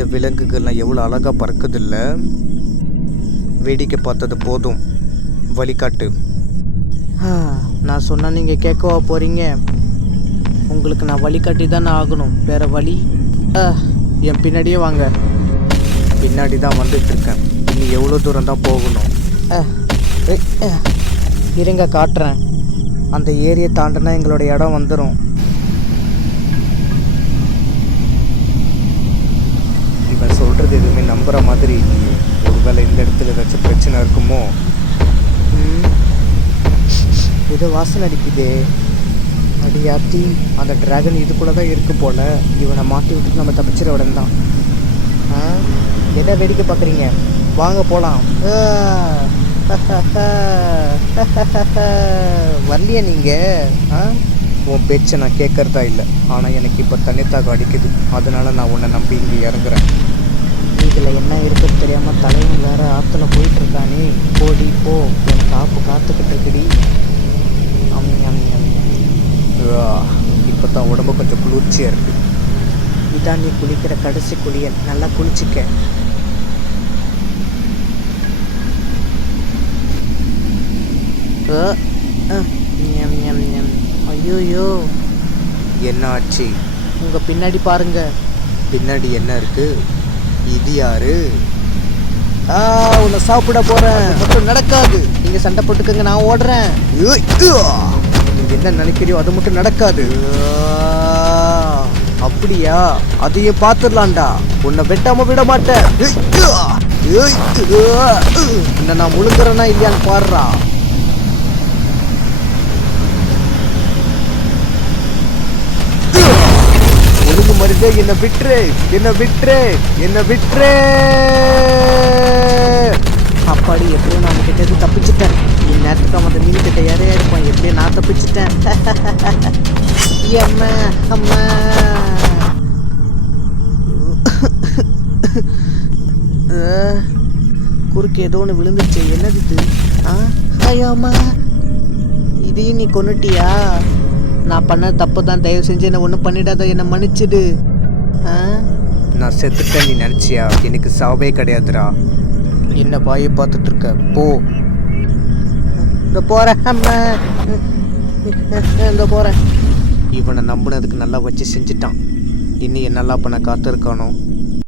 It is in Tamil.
இந்த விலங்குகள்லாம் எவ்வளோ அழகாக பறக்குதில்ல. வேடிக்கை பார்த்தது போதும், வழிகாட்டு. நான் சொன்னால் நீங்கள் கேட்கவா போகிறீங்க? உங்களுக்கு நான் வழிகாட்டி தானே ஆகணும், வேறு வழி. என் பின்னாடியே வாங்க. பின்னாடி தான் வந்துட்டுருக்கேன். இனி எவ்வளோ தூரம் தான் போகணும்? இருங்க காட்டுறேன். அந்த ஏரியை தாண்டினா எங்களோட இடம் வந்துடும். இவன் சொல்கிறது எதுவுமே நம்புகிற மாதிரி இல்லையே. ஒருவேளை இந்த இடத்துல ஏதாச்சும் பிரச்சனை இருக்குமோ? ஏதோ வாசனை அடிக்குதே. அடியாத்தி, அந்த டிராகன் இதுக்குள்ளே தான் இருக்கு போல். இவனை மாட்டி விட்டுட்டு நம்ம தப்பிச்சிட உடனே தான். என்ன வேடிக்கை பார்க்குறீங்க? வாங்க போகலாம். வரலையா நீங்கள்? உன் பேச்சை நான் கேட்கறதா இல்லை. ஆனால் எனக்கு இப்போ தனித்தாக அடிக்குது. அதனால நான் உன்னை நம்பி இங்கே இறங்குறேன். இதில் என்ன இருக்குன்னு தெரியாமல் தலைவன் வேறு ஆற்றுல போயிட்டுருக்கானே. போடி போ, எனக்கு ஆப்பு காத்துக்கிட்டு இருக்குடி. இப்போ தான் உடம்பு கொஞ்சம் குளிர்ச்சியாக இருக்குது. இதான் நீ குளிக்கிற கடைசி குளியல். நல்லா குளிச்சிக்க. ஐயோயோ, என்ன ஆச்சு? உங்கள் பின்னாடி பாருங்க. பின்னாடி என்ன இருக்கு? இது யாரு? உன்னை சாப்பிட போகிறேன். மட்டும் நடக்காது. நீங்கள் சண்டை போட்டுக்கங்க, நான் ஓடுறேன். நீ என்ன நினைக்கிறியோ அது மட்டும் நடக்காது. அப்படியா? அதையும் பார்த்துடலான்டா. உன்னை வெட்டாம விட மாட்டேன். உன்னை நான் முழுங்குறேன்னா இல்லையான்னு பாடுறா. ஒழுங்கு மருந்தே, என்ன விட்டுரு, என்ன விட்டுரு, என்ன விட்டுரு. அப்பாடி, எப்படியும் நான் கிட்டே தப்பிச்சிட்டேன். இந்நேரத்துக்கு அவன் அந்த மீன் கிட்ட யாரையா இருப்பான். எப்படியும் நான் தப்பிச்சிட்டேன். அம்மா அம்மா. குறுக்கு ஏதோ ஒன்று விழுந்துச்சு. என்னது இது? ஐயோ அம்மா, இதையும் நீ கொன்னுட்டியா? நான் பண்ண தப்பு தான். தயவு செஞ்சு என்ன ஒன்றும் பண்ணிடாத, என்னை மன்னிச்சிடு. நான் செத்துட்டேன் நீ நினச்சியா? எனக்கு சாவே கிடையாதுடா. என்ன பாயை பார்த்துட்டு இருக்க? போ. இந்த போகிறேன் அம்மா, இந்த போகிறேன். இவனை நம்பினதுக்கு நல்லா வச்சு செஞ்சுட்டான். இன்னும் என்னெல்லாம் பண்ண காத்திருக்கானோ.